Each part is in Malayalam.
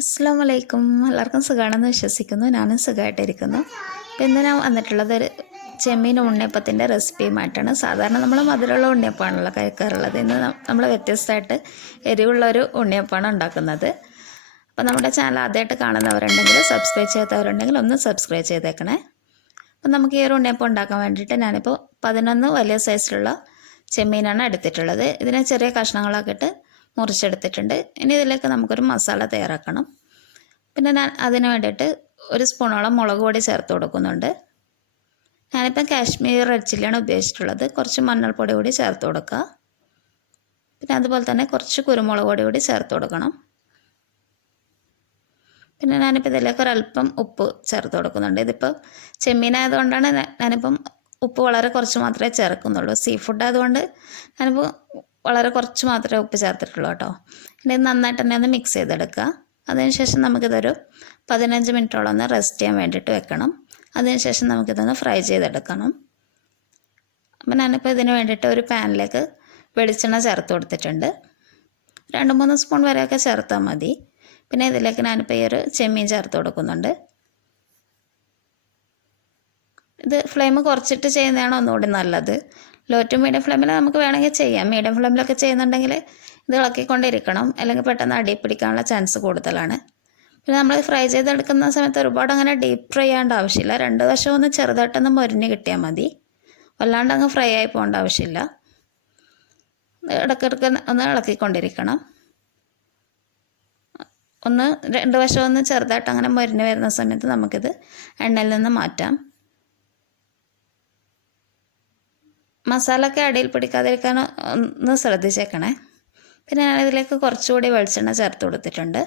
അസ്സലാമു അലൈക്കും. എല്ലാവർക്കും സുഖമാണെന്ന് വിശ്വസിക്കുന്നു. ഞാനും സുഖമായിട്ടിരിക്കുന്നു. അപ്പോൾ ഇന്ന് ഞാൻ വന്നിട്ടുള്ളത് ഒരു ചെമ്മീൻ ഉണ്ണിയപ്പത്തിൻ്റെ റെസിപ്പിയുമായിട്ടാണ്. സാധാരണ നമ്മൾ മധുരമുള്ള ഉണ്ണിയപ്പമാണല്ലോ കഴിക്കാറുള്ളത്. ഇന്ന് നമ്മൾ വ്യത്യസ്തമായിട്ട് എരിവുള്ളൊരു ഉണ്ണിയപ്പമാണ് ഉണ്ടാക്കുന്നത്. അപ്പോൾ നമ്മുടെ ചാനൽ ആദ്യമായിട്ട് കാണുന്നവരുണ്ടെങ്കിൽ, സബ്സ്ക്രൈബ് ചെയ്യാത്തവരുണ്ടെങ്കിൽ ഒന്ന് സബ്സ്ക്രൈബ് ചെയ്തേക്കണേ. അപ്പോൾ നമുക്ക് ഈ ഒരു ഉണ്ണിയപ്പം ഉണ്ടാക്കാൻ വേണ്ടിയിട്ട് ഞാനിപ്പോൾ 11 വലിയ സൈസിലുള്ള ചെമ്മീനാണ് എടുത്തിട്ടുള്ളത്. ഇതിനെ ചെറിയ കഷ്ണങ്ങളാക്കിയിട്ട് മുറിച്ചെടുത്തിട്ടുണ്ട്. ഇനി ഇതിലേക്ക് നമുക്കൊരു മസാല തയ്യാറാക്കണം. പിന്നെ ഞാൻ അതിന് വേണ്ടിയിട്ട് ഒരു സ്പൂണോളം മുളക് പൊടി ചേർത്ത് കൊടുക്കുന്നുണ്ട്. ഞാനിപ്പം കാശ്മീർ റെഡ് ചില്ലിയാണ് ഉപയോഗിച്ചിട്ടുള്ളത്. കുറച്ച് മഞ്ഞൾപ്പൊടി കൂടി ചേർത്ത് കൊടുക്കുക. പിന്നെ അതുപോലെ തന്നെ കുറച്ച് കുരുമുളക് പൊടി കൂടി ചേർത്ത് കൊടുക്കണം. പിന്നെ ഞാനിപ്പോൾ ഇതിലേക്ക് ഒരല്പം ഉപ്പ് ചേർത്ത് കൊടുക്കുന്നുണ്ട്. ഇതിപ്പോൾ ചെമ്മീനായതുകൊണ്ടാണ് ഞാനിപ്പം ഉപ്പ് വളരെ കുറച്ച് മാത്രമേ ചേർക്കുന്നുള്ളൂ. സീ ഫുഡ് ആയതുകൊണ്ട് ഞാനിപ്പോൾ വളരെ കുറച്ച് മാത്രമേ ഉപ്പ് ചേർത്തിട്ടുള്ളൂ കേട്ടോ. ഇനി നന്നായിട്ട് തന്നെ ഒന്ന് മിക്സ് ചെയ്തെടുക്കുക. അതിനുശേഷം നമുക്കിതൊരു 15 മിനിറ്റോളം ഒന്ന് റെസ്റ്റ് ചെയ്യാൻ വേണ്ടിയിട്ട് വെക്കണം. അതിനുശേഷം നമുക്കിതൊന്ന് ഫ്രൈ ചെയ്തെടുക്കണം. അപ്പം ഞാനിപ്പോൾ ഇതിന് വേണ്ടിയിട്ട് ഒരു പാനിലേക്ക് വെളിച്ചെണ്ണ ചേർത്ത് കൊടുത്തിട്ടുണ്ട്. 2-3 സ്പൂൺ വരെയൊക്കെ ചേർത്താൽ മതി. പിന്നെ ഇതിലേക്ക് ഞാനിപ്പോൾ ഈ ഒരു ചെമ്മീൻ ചേർത്ത് കൊടുക്കുന്നുണ്ട്. ഇത് ഫ്ലെയിം കുറച്ചിട്ട് ചെയ്യുന്നതാണ് ഒന്നുകൂടി നല്ലത്. ലോ ടു മീഡിയം ഫ്ലെയിമിൽ നമുക്ക് വേണമെങ്കിൽ ചെയ്യാം. മീഡിയം ഫ്ലെയിമിലൊക്കെ ചെയ്യുന്നുണ്ടെങ്കിൽ ഇത് ഇളക്കിക്കൊണ്ടിരിക്കണം, അല്ലെങ്കിൽ പെട്ടെന്ന് അടി പിടിക്കാനുള്ള ചാൻസ് കൂടുതലാണ്. പിന്നെ നമ്മൾ ഫ്രൈ ചെയ്തെടുക്കുന്ന സമയത്ത് ഒരുപാട് അങ്ങനെ ഡീപ്പ് ഫ്രൈ ചെയ്യേണ്ട ആവശ്യമില്ല. 2 വശവും ഒന്ന് ചെറുതായിട്ടൊന്ന് മൊരിഞ്ഞ് കിട്ടിയാൽ മതി. വല്ലാണ്ട് അങ്ങ് ഫ്രൈ ആയി പോകേണ്ട ആവശ്യമില്ല. ഇടയ്ക്കിടയ്ക്ക് ഒന്ന് ഇളക്കിക്കൊണ്ടിരിക്കണം. 2 വശവും ഒന്ന് ചെറുതായിട്ട് അങ്ങനെ മൊരിഞ്ഞ് വരുന്ന സമയത്ത് നമുക്കിത് എണ്ണയിൽ നിന്ന് മാറ്റാം. മസാല ഒക്കെ അടിയിൽ പിടിക്കാതിരിക്കാൻ ഒന്ന് ശ്രദ്ധിച്ചേക്കണേ. പിന്നെ ഞാനിതിലേക്ക് കുറച്ചുകൂടി വെളിച്ചെണ്ണ ചേർത്ത് കൊടുത്തിട്ടുണ്ട്.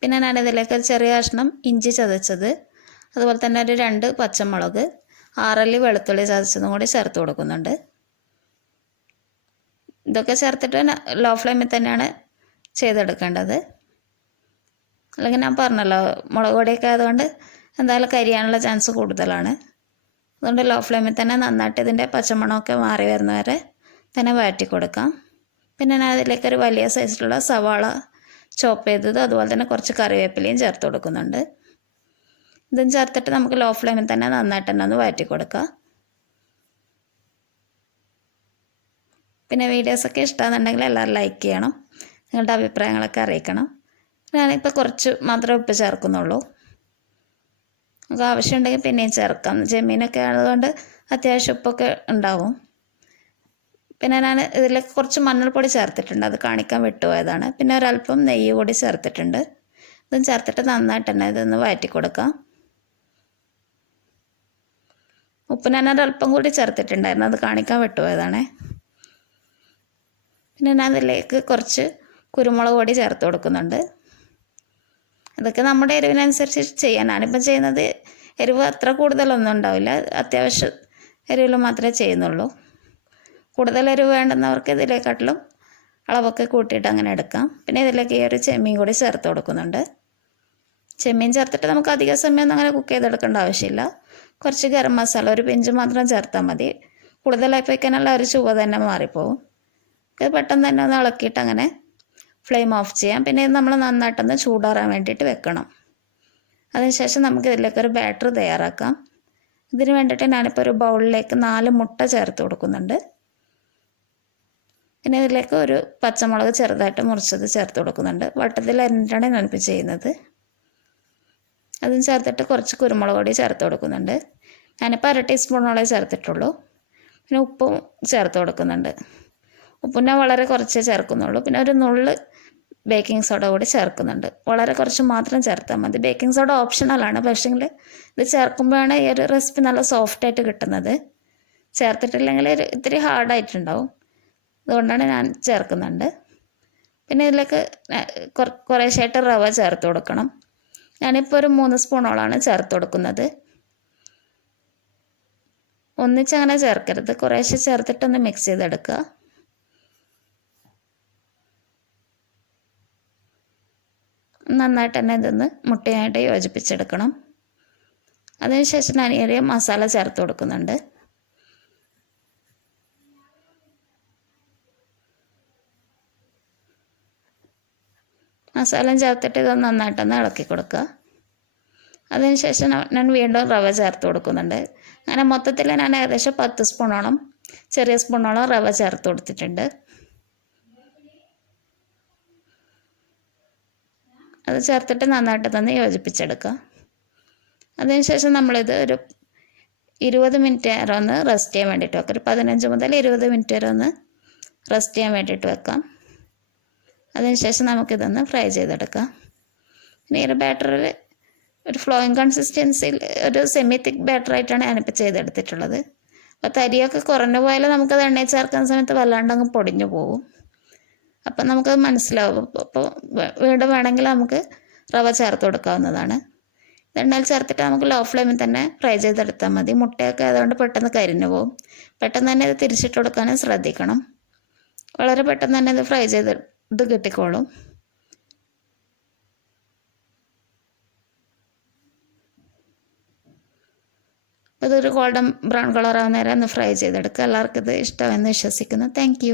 പിന്നെ ഞാനിതിലേക്ക് ഒരു ചെറിയ കഷ്ണം ഇഞ്ചി ചതച്ചത്, അതുപോലെ തന്നെ ഒരു 2 പച്ചമുളക്, 6 അല്ലി വെളുത്തുള്ളി ചതച്ചതും കൂടി ചേർത്ത് കൊടുക്കുന്നുണ്ട്. ഇതൊക്കെ ചേർത്തിട്ട് ലോ ഫ്ലെയിമിൽ തന്നെയാണ് ചെയ്തെടുക്കേണ്ടത്. അല്ലെങ്കിൽ ഞാൻ പറഞ്ഞല്ലോ, മുളക് പൊടിയൊക്കെ ആയതുകൊണ്ട് എന്തായാലും കരിയാനുള്ള ചാൻസ് കൂടുതലാണ്. അതുകൊണ്ട് ലോ ഫ്ലെയിമിൽ തന്നെ നന്നായിട്ട് ഇതിൻ്റെ പച്ചമണമൊക്കെ മാറി വരുന്നവരെ തന്നെ വഴറ്റി കൊടുക്കാം. പിന്നെ ഞാൻ അതിലേക്കൊരു വലിയ സൈസിലുള്ള സവാള ചോപ്പ് ചെയ്തത്, അതുപോലെ തന്നെ കുറച്ച് കറിവേപ്പിലയും ചേർത്ത് കൊടുക്കുന്നുണ്ട്. ഇതും ചേർത്തിട്ട് നമുക്ക് ലോ ഫ്ലെയിമിൽ തന്നെ നന്നായിട്ട് തന്നെ ഒന്ന് വഴറ്റി കൊടുക്കാം. പിന്നെ വീഡിയോസൊക്കെ ഇഷ്ടമാണെന്നുണ്ടെങ്കിൽ എല്ലാവരും ലൈക്ക് ചെയ്യണം, നിങ്ങളുടെ അഭിപ്രായങ്ങളൊക്കെ അറിയിക്കണം. ഞാനിപ്പോൾ കുറച്ച് മാത്രമേ ഉപ്പ് ചേർക്കുന്നുള്ളൂ. നമുക്ക് ആവശ്യമുണ്ടെങ്കിൽ പിന്നെയും ചേർക്കാം. ചെമ്മീനൊക്കെ ആയതുകൊണ്ട് അത്യാവശ്യം ഉപ്പൊക്കെ ഉണ്ടാവും. പിന്നെ ഞാൻ ഇതിലേക്ക് കുറച്ച് മഞ്ഞൾപ്പൊടി ചേർത്തിട്ടുണ്ട്, അത് കാണിക്കാൻ വിട്ടുപോയതാണ്. പിന്നെ ഒരല്പം നെയ്യ് കൂടി ചേർത്തിട്ടുണ്ട്. ഇതും ചേർത്തിട്ട് നന്നായിട്ട് തന്നെ ഇതൊന്ന് വഴറ്റി കൊടുക്കാം. ഉപ്പ് ഞാൻ ഒരല്പം കൂടി ചേർത്തിട്ടുണ്ടായിരുന്നു, അത് കാണിക്കാൻ വിട്ടുപോയതാണ്. പിന്നെ ഞാൻ അതിലേക്ക് കുറച്ച് കുരുമുളക് പൊടി ചേർത്ത് കൊടുക്കുന്നുണ്ട്. ഇതൊക്കെ നമ്മുടെ എരിവിനനുസരിച്ച് ചെയ്യാൻ. ഞാനിപ്പം ചെയ്യുന്നത് എരിവ് അത്ര കൂടുതലൊന്നും ഉണ്ടാവില്ല, അത്യാവശ്യം എരിവിൽ മാത്രമേ ചെയ്യുന്നുള്ളൂ. കൂടുതൽ എരിവ് വേണ്ടുന്നവർക്ക് ഇതിലേക്കാട്ടിലും അളവൊക്കെ കൂട്ടിയിട്ട് അങ്ങനെ എടുക്കാം. പിന്നെ ഇതിലേക്ക് ഈ ഒരു ചെമ്മീൻ കൂടി ചേർത്ത് കൊടുക്കുന്നുണ്ട്. ചെമ്മീൻ ചേർത്തിട്ട് നമുക്ക് അധിക സമയമൊന്നും അങ്ങനെ കുക്ക് ചെയ്തെടുക്കേണ്ട ആവശ്യമില്ല. കുറച്ച് ഗരം മസാല ഒരു പിഞ്ച് മാത്രം ചേർത്താൽ മതി. കൂടുതലായി പോയിക്കാനുള്ള ഒരു ചുവ തന്നെ മാറിപ്പോവും. ഇത് പെട്ടെന്ന് തന്നെ ഒന്ന് ഇളക്കിയിട്ട് അങ്ങനെ ഫ്ലെയിം ഓഫ് ചെയ്യാം. പിന്നെ ഇത് നമ്മൾ നന്നായിട്ടൊന്ന് ചൂടാറാൻ വേണ്ടിയിട്ട് വെക്കണം. അതിനുശേഷം നമുക്ക് ഇതിലേക്കൊരു ബാറ്റർ തയ്യാറാക്കാം. ഇതിന് വേണ്ടിയിട്ട് ഞാനിപ്പോൾ ഒരു ബൗളിലേക്ക് 4 മുട്ട ചേർത്ത് കൊടുക്കുന്നുണ്ട്. പിന്നെ ഇതിലേക്ക് ഒരു പച്ചമുളക് ചെറുതായിട്ട് മുറിച്ചത് ചേർത്ത് കൊടുക്കുന്നുണ്ട്. വട്ടത്തിൽ അരിഞ്ഞിട്ടാണ് ഞാനിപ്പോൾ ചെയ്യുന്നത്. അതും ചേർത്തിട്ട് കുറച്ച് കുരുമുളക് പൊടി ചേർത്ത് കൊടുക്കുന്നുണ്ട്. ഞാനിപ്പോൾ 1/2 ടീസ്പൂണോളെ ചേർത്തിട്ടുള്ളൂ. പിന്നെ ഉപ്പും ചേർത്ത് കൊടുക്കുന്നുണ്ട്. ഉപ്പും ഞാൻ വളരെ കുറച്ചേ ചേർക്കുന്നുള്ളൂ. പിന്നെ ഒരു നുള്ള് ബേക്കിംഗ് സോഡ കൂടി ചേർക്കുന്നുണ്ട്. വളരെ കുറച്ച് മാത്രം ചേർത്താൽ മതി. ബേക്കിംഗ് സോഡ ഓപ്ഷണലാണ്, പക്ഷേങ്കിൽ ഇത് ചേർക്കുമ്പോഴാണ് ഈ ഒരു റെസിപ്പി നല്ല സോഫ്റ്റായിട്ട് കിട്ടുന്നത്. ചേർത്തിട്ടില്ലെങ്കിൽ ഇത്തിരി ഹാർഡായിട്ടുണ്ടാവും, അതുകൊണ്ടാണ് ഞാൻ ചേർക്കുന്നുണ്ട്. പിന്നെ ഇതിലേക്ക് കുറേശ്ശായിട്ട് റവ ചേർത്ത് കൊടുക്കണം. ഞാനിപ്പോൾ ഒരു 3 സ്പൂണോളാണ് ചേർത്ത് കൊടുക്കുന്നത്. ഒന്നിച്ചങ്ങനെ ചേർക്കരുത്, കുറേശ്ശെ ചേർത്തിട്ടൊന്ന് മിക്സ് ചെയ്തെടുക്കുക. നന്നായിട്ട് തന്നെ ഇതൊന്ന് മുട്ടയായിട്ട് യോജിപ്പിച്ചെടുക്കണം. അതിനുശേഷം ഞാൻ ചെറിയ മസാല ചേർത്ത് കൊടുക്കുന്നുണ്ട്. മസാലയും ചേർത്തിട്ട് ഇത് നന്നായിട്ടൊന്ന് ഇളക്കി കൊടുക്കുക. അതിനുശേഷം ഞാൻ വീണ്ടും റവ ചേർത്ത് കൊടുക്കുന്നുണ്ട്. അങ്ങനെ മൊത്തത്തിൽ ഞാൻ ഏകദേശം 10 സ്പൂണോളം ചെറിയ സ്പൂണോളം റവ ചേർത്ത് കൊടുത്തിട്ടുണ്ട്. അത് ചേർത്തിട്ട് നന്നായിട്ട് തന്നെ യോജിപ്പിച്ചെടുക്കുക. അതിനുശേഷം നമ്മളിത് ഒരു 20 മിനിറ്റ് നേരം ഒന്ന് റെസ്റ്റ് ചെയ്യാൻ വേണ്ടിയിട്ട് വെക്കാം. ഒരു 15 മുതൽ 20 മിനിറ്റ് വരെ ഒന്ന് റെസ്റ്റ് ചെയ്യാൻ വേണ്ടിയിട്ട് വെക്കാം. അതിനുശേഷം നമുക്കിതൊന്ന് ഫ്രൈ ചെയ്തെടുക്കാം. ഇനി ഒരു ബാറ്ററിൽ ഒരു ഫ്ലോയിങ് കൺസിസ്റ്റൻസിയിൽ ഒരു സെമി തിക്ക് ബാറ്ററായിട്ടാണ് ഞാനിപ്പോൾ ചെയ്തെടുത്തിട്ടുള്ളത്. അപ്പോൾ തരിയൊക്കെ കുറഞ്ഞു പോയാൽ നമുക്കത് എണ്ണയിൽ ചേർക്കുന്ന സമയത്ത് വല്ലാണ്ടങ്ങ് പൊടിഞ്ഞു പോകും. അപ്പം നമുക്കത് മനസ്സിലാവും. അപ്പോൾ വീണ്ടും വേണമെങ്കിൽ നമുക്ക് റവ ചേർത്ത് കൊടുക്കാവുന്നതാണ്. എണ്ണയിൽ ചേർത്തിട്ട് നമുക്ക് ലോ ഫ്ലെയിമിൽ തന്നെ ഫ്രൈ ചെയ്തെടുത്താൽ മതി. മുട്ടയൊക്കെ ആയതുകൊണ്ട് പെട്ടെന്ന് കരിഞ്ഞു പോകും. പെട്ടെന്ന് തന്നെ ഇത് തിരിച്ചിട്ട് കൊടുക്കാനും ശ്രദ്ധിക്കണം. വളരെ പെട്ടെന്ന് തന്നെ ഇത് ഫ്രൈ ചെയ്ത് ഇത് കിട്ടിക്കോളും. ഇതൊരു ഗോൾഡൻ ബ്രൗൺ കളർ ആവുന്ന നേരം ഒന്ന് ഫ്രൈ ചെയ്തെടുക്കുക. എല്ലാവർക്കും ഇത് ഇഷ്ടമെന്ന് വിശ്വസിക്കുന്നു. താങ്ക്